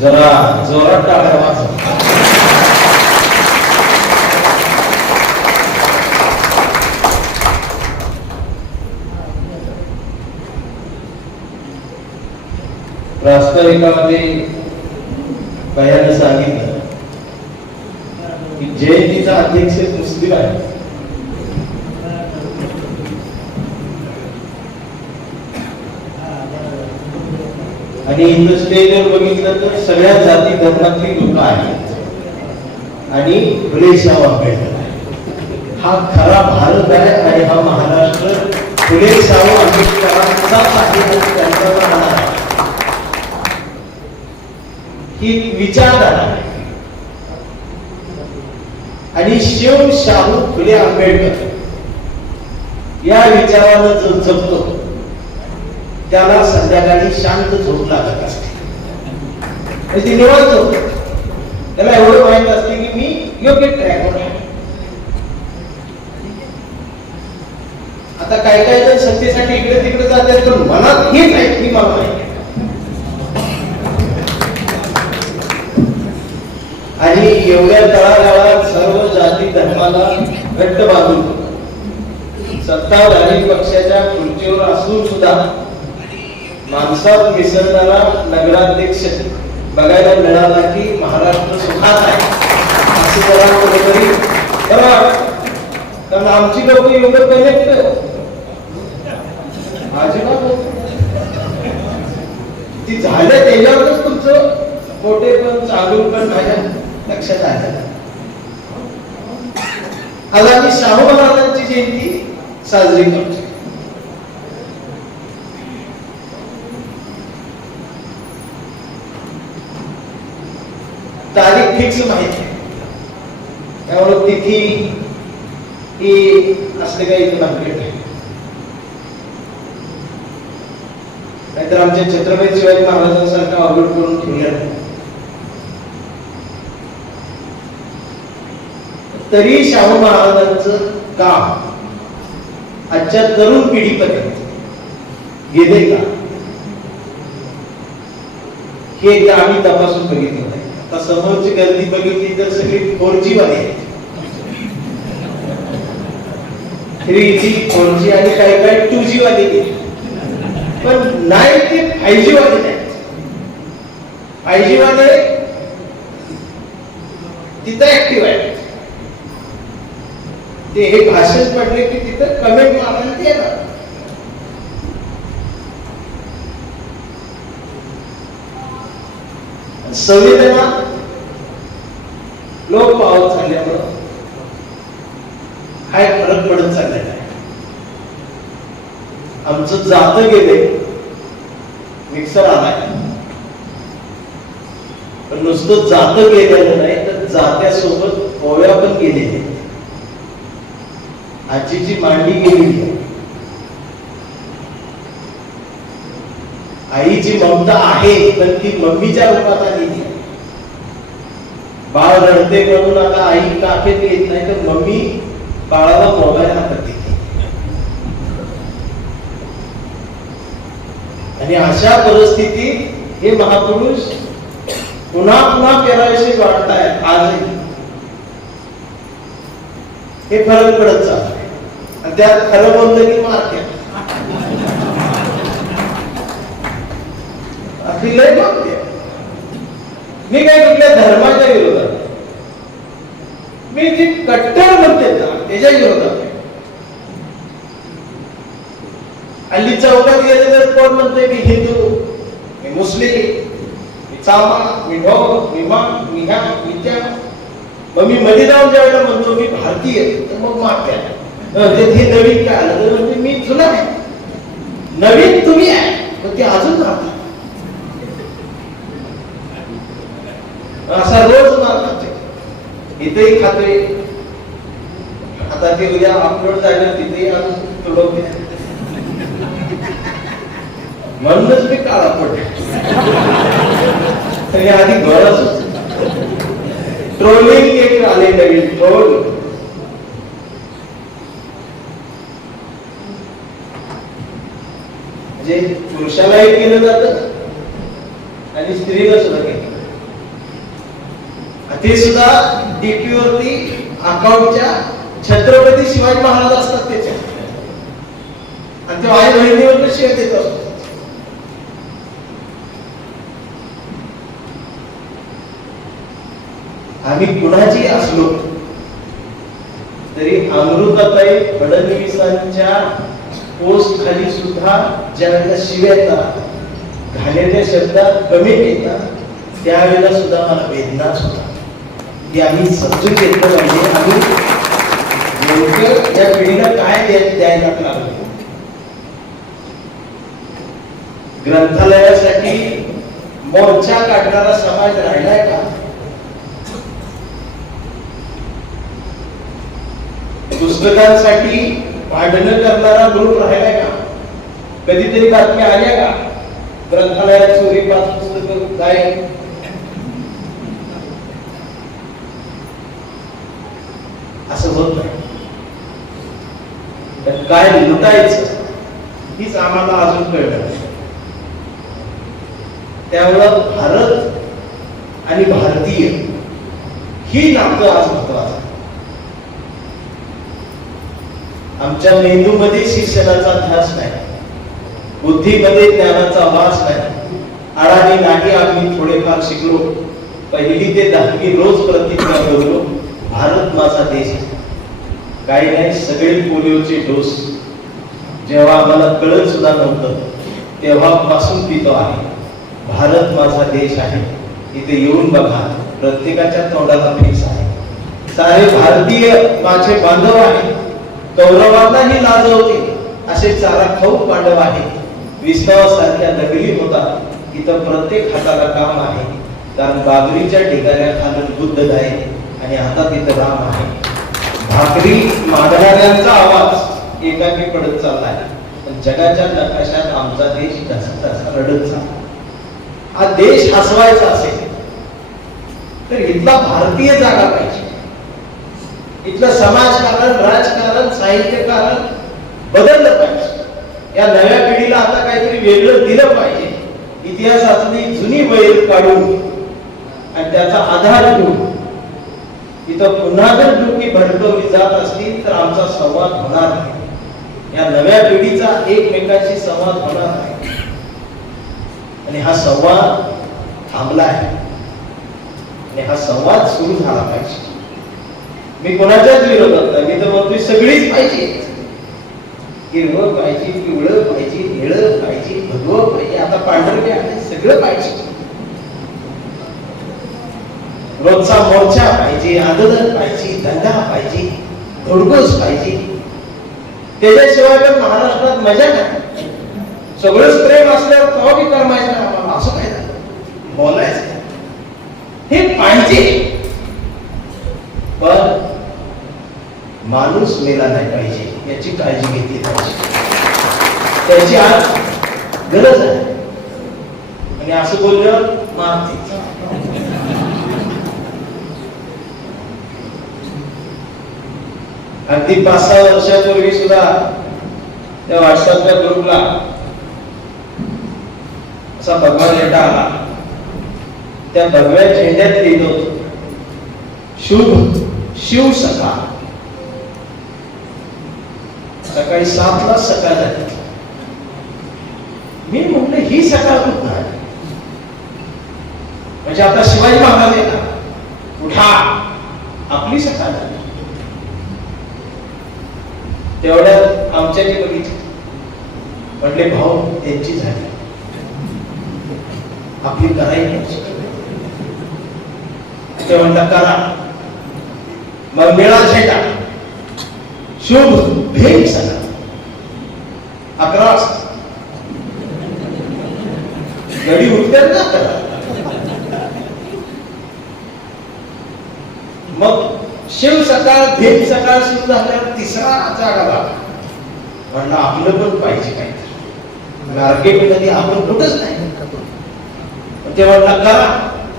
जरा जोरात टाळ्या वाजवा. प्रास्ताविकामध्ये बयानं सांगितलं की जयंतीचा अध्यक्ष मुस्लिम आहे. आणि इथं स्टेजवर बघितलं तर सगळ्या जाती धर्मातली लोक आहेत आणि फुले शाहू आंबेडकर हा खरा भारत आहे आणि हा महाराष्ट्र फुले शाहू आंबेडकरांचा आहे. त्यांचा राहणार आहे ही विचारधारा आहे. आणि शिव शाहू फुले आंबेडकर या विचारानं जो जगतो त्याला संध्याकाळी शांत झोप लागत असते. ती निवांत झोप. त्याला एवढं माहित असते की मी योग्य ट्रॅकवर आहे. आता काय काय जण सत्तेसाठी इकडे तिकडे जातात तर मनात हेच आहे की मला माहिती. आणि एवढ्या तळागाळात सर्व जाती धर्माला घट्ट बांधून सत्ताधारी पक्षाच्या खुर्चीवर असून सुद्धा माणसात मिसळणारा नगराध्यक्ष बघायला मिळाला की महाराष्ट्र सुखात आहे असं जरा कुठेतरी कारण आमची लोक एवढं कनेक्ट अजिबात ती झाल्या त्याच्यावरच तुमचं मोठे पण चालू पण माझ्या लक्षात आलं. आज आम्ही शाहू महाराजांची जयंती साजरी करतो. तारीख फिक्स माहिती आहे त्यामुळे तिथी ही असले काही इथं मार्केट आहे. नाहीतर आमच्या छत्रपती शिवाजी महाराजांसारखा अवघड करून ठेवल्या नाही. तरी शाहू महाराजांचं काम आजच्या तरुण पिढीपर्यंत गेले का हे एकदा आम्ही तपासून बघितलं नाही. आता समोरची गर्दी बघितली तर सगळी 4G वाली आहे. 3G 4G आणि काही काही 2G वाली पण नाही ते 5G वाले नाही. 5G वाले तिथं ऍक्टिव्ह आहे. ते हे भाषण पडले की तिथं कमेंट मारायला ते येणार. संवेदना लोक पावत चालल्यामुळं काय फरक पडत चाललेला आहे. आमचं जातं गेले मिक्सर आलाय पण नुसतं जातं गेलेलं नाही तर जात्यासोबत पोळ्या पण गेलेल्या. आजीची मांडी गेलेली आहे. आईची ममता आहे पण ती मम्मीच्या रूपात आलेली आहे. बाळ रडते म्हणून आता आई काफेत येत नाही तर मम्मी बाळाला मोबाईल हातात देते. आणि अशा परिस्थितीत हे महापुरुष पुन्हा पुन्हा पेराविषयी वाटत आहेत. आजही हे फरक पडत चालत आणि त्यात खरं बोललं की मारते. लय मागते. मी काय कुठल्या धर्माच्या विरोधात, मी जी कट्टर म्हणते ना त्याच्या विरोधात. हल्ली चौकात गेले तर कोण म्हणतोय मी हिंदू, मी मुस्लिम, मी चामा, मी ढोक, मी मा, मी ह्या, मी त्या. मग मी मध्ये जाऊन ज्यावेळेला म्हणतो मी भारतीय तर मग मागते हे नवीन काय आलं तर म्हणजे मी जुना आहे. नवीन तुम्ही आहे पण ते अजून राहतात. असा रोज मार खाते. इथेही खाते. आता ते उद्या अपलोड झालं तिथेही अजून तुडवते. म्हणूनच मी काळा पडले. तरी आधी गरज ट्रोलिंग एक आले नवीन ट्रोल. म्हणजे पुरुषालाही केलं जातं आणि स्त्रीला सुद्धा केलं. ते सुद्धा डीपी वरती अकाउंटच्या छत्रपती शिवाजी महाराज असतात त्याच्या, आणि ते आई बहिणीवर शेअर देत असतो. आम्ही कुणाची असलो तरी अमृताताई फडणवीसांच्या पोस्ट खाली सुद्धा ज्यावेळेला शिव्या येतात, घाणेरड्या शब्दात कमी येतात, त्यावेळेला सुद्धा मला वेदनाच होता की आम्ही समजून घेतलं पाहिजे आम्ही नेमकं त्या पिढीला काय द्यायला लागलो. ग्रंथालयासाठी मोर्चा काढणारा समाज राहिलाय का? पुस्तकांसाठी भांडणं करणारा ग्रुप राहिलाय का? कधीतरी बातम्या आल्या का ग्रंथालयात चोरी, 5 पुस्तकं गायब? असं होत नाही. काय लुटायचं हीच आम्हाला अजून कळलं. त्यामुळं भारत आणि भारतीय ही नातं आज महत्वाचं. आमच्या मेंदूमध्ये शिक्षणाचा ध्यास नाही, बुद्धीमध्ये ज्ञानाचा वास नाही. आडाणी नाही आम्ही थोडेफार शिकलो. 1ली ते 10वी रोज प्रतिज्ञा बोललो, भारत माझा देश. काही नाही, सगळे पोलिओचे डोस जेव्हा आम्हाला कळत सुद्धा नव्हतं तेव्हापासून पितो आहे. भारत माझा देश आहे. इथे येऊन बघा, प्रत्येकाच्या तोंडाला फेस आहे. सारे भारतीय माझे बांधव आहे. कौरवांनाही लाजवतील असे चारा खाऊ पांडव आहे. विष्णवासारख्या नगरी होता, इथं प्रत्येक हाताला काम आहे. कारण बाबरीच्या ढिगाऱ्या खालून बुद्ध आहे आणि हातात इथं राम आहे. भाकरी मागणाऱ्यांचा आवाज एकाकी पडत चाललाय, पण जगाच्या नकाशात आमचा देश तसा रडत चालला. हा देश हसवायचा असेल तर इथला भारतीय जागा पाहिजे. इथलं समाजकारण, राजकारण, साहित्यकारण बदललं पाहिजे. या नव्या पिढीला आता काहीतरी वेगळं दिलं पाहिजे. इतिहासातली जुनी वैर काढून आणि त्याचा आधार घेऊन इथं पुन्हा जर डुकी भडकवली जात असतील तर आमचा संवाद होणार नाही. या नव्या पिढीचा एकमेकांशी संवाद होणार नाही आणि हा संवाद थांबला आहे आणि हा संवाद सुरू झाला पाहिजे. मी कोणाच्याच विरोधात नाही. मी तर म्हणतोय सगळीच पाहिजे. हिरवं पाहिजे, पिवळं पाहिजे, निळं पाहिजे, भगवं पाहिजे, आता पांढरं आहे, सगळं पाहिजे. रोजचा मोर्चा पाहिजे, आंदोलन पाहिजे, दंगा पाहिजे, घोडघोस पाहिजे. त्याच्याशिवाय पण महाराष्ट्रात मजा नाही. सगळंच प्रेम असल्यावर तेव्हा बी करमायचं आम्हाला. असं काय झालं बोलायचं हे पाहिजे, पण माणूस मेला नाही पाहिजे याची काळजी घेतली पाहिजे. त्याची आज गरज आहे. आणि असं बोलल्यावर मारते. अगदी 5-6 वर्षापूर्वी सुद्धा त्या व्हॉट्सअपच्या ग्रुपला असा भगवा झेंडा आला. त्या भगव्या झेंड्यात लिहिलं होतं, शुभ शिव सकाळ. सकाळी 7ला सकाळ झाली. मी म्हटलं ही सकाळ कुठं आहे? म्हणजे आता शिवाजी महाराज येतात, उठा, आपली सकाळ झाली. तेवढ्यात आमच्याची बघितली. म्हटले भाऊ त्यांची झाली, आपली करायची. ते म्हणतात करा. मग निळा झेंडा, शुभ भेट सकाळ. 11 वाजता गडी उठतात ना करा. मग शिव सकाळ, भेट सकाळ सुरू झाल्यावर 3रा जागा लागला. म्हणलं आपलं पण पाहिजे काहीतरी. मार्केटमध्ये आपण कुठंच नाही. ते म्हणलं करा.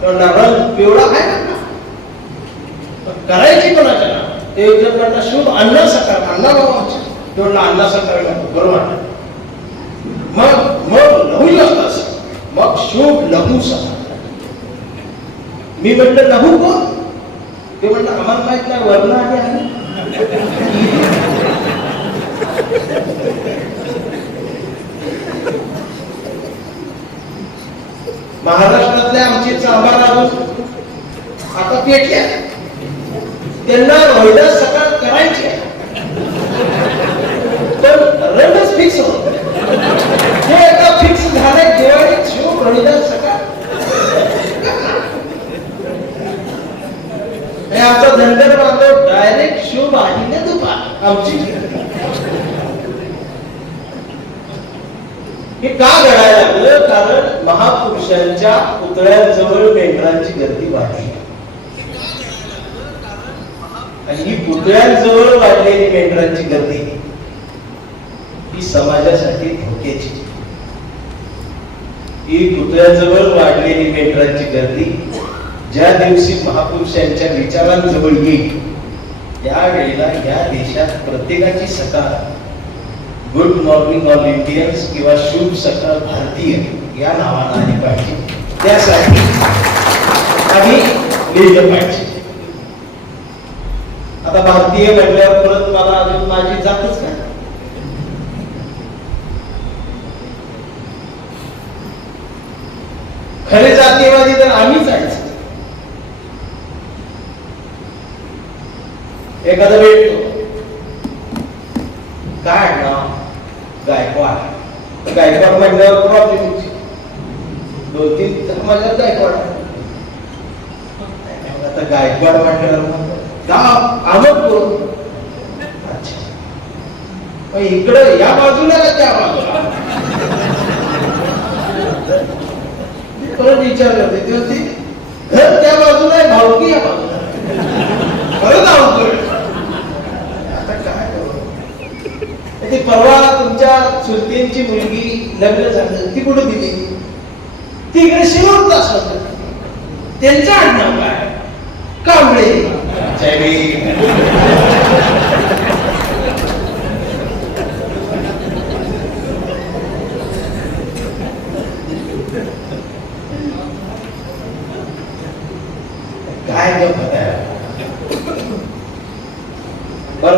म्हणला रंग पिवळा आहे ना, करायची कोणाच्या ना. ते म्हणलं शुभ अन्न सकाळ. अण्णा बाबा ते म्हणलं अण्णा सकाळ बरोबर. मग लहू असतात, मग शुभ लहू सकाळ. मी म्हटलं लहू कोण? ते म्हणलं आम्हाला माहित नाही, वर्ण आली आहे. महाराष्ट्रातल्या आमची चांबा लागून आता पेटल्या, त्यांना रोहिदास सकाळ करायचे, पण रनच फिक्स होत. हे आता फिक्स झालंय, दिवाळीत शिव रोहिदास सकाळ. आमचा धनगर बांधव डायरेक्ट शिव वाहिनी दुपार आमची. हे का घडायला लागलं? कारण महापुरुषांच्या पुतळ्यांजवळ मेंढरांची गर्दी वाढली, आणि ही पुतळ्यांजवळ वाढलेली मेंढरांची गर्दी ही समाजासाठी धोक्याची. ही पुतळ्याजवळ वाढलेली मेंढरांची गर्दी ज्या दिवशी महापुरुषांच्या विचारांजवळ येईल, त्यावेळेला या देशात प्रत्येकाची सकाळ गुड मॉर्निंग ऑल इंडियन्स किंवा शुभ सकाळ भारतीय या नावानं आली पाहिजे. त्यासाठी आम्ही लिहिलं पाहिजे. आता भारतीय म्हटल्यावर परत मला अजून माझी जातच नाही. खरे जातीयवादी तर आम्हीच आहे. एखादा भेटतो, काय नाव? गायकवाड. गायकवाड म्हटल्यावर प्रॉब्लेम, 2-3 समाजात गायकवाड. आता गायकवाड म्हटल्यावर गाव अहमदपूर. अच्छा, इकडं या बाजूला का त्या बाजूला? परत विचार करते तेव्हा घर त्या बाजूला आहे, भावकी या बाजूला. परत अवघड. आता काय करू? ती परवा तुमच्या चुलतींची मुलगी लग्न झालं, ती कुठे दिली? ती इकडे शिवून असत. त्यांचं आडनाव काय? कांबळे.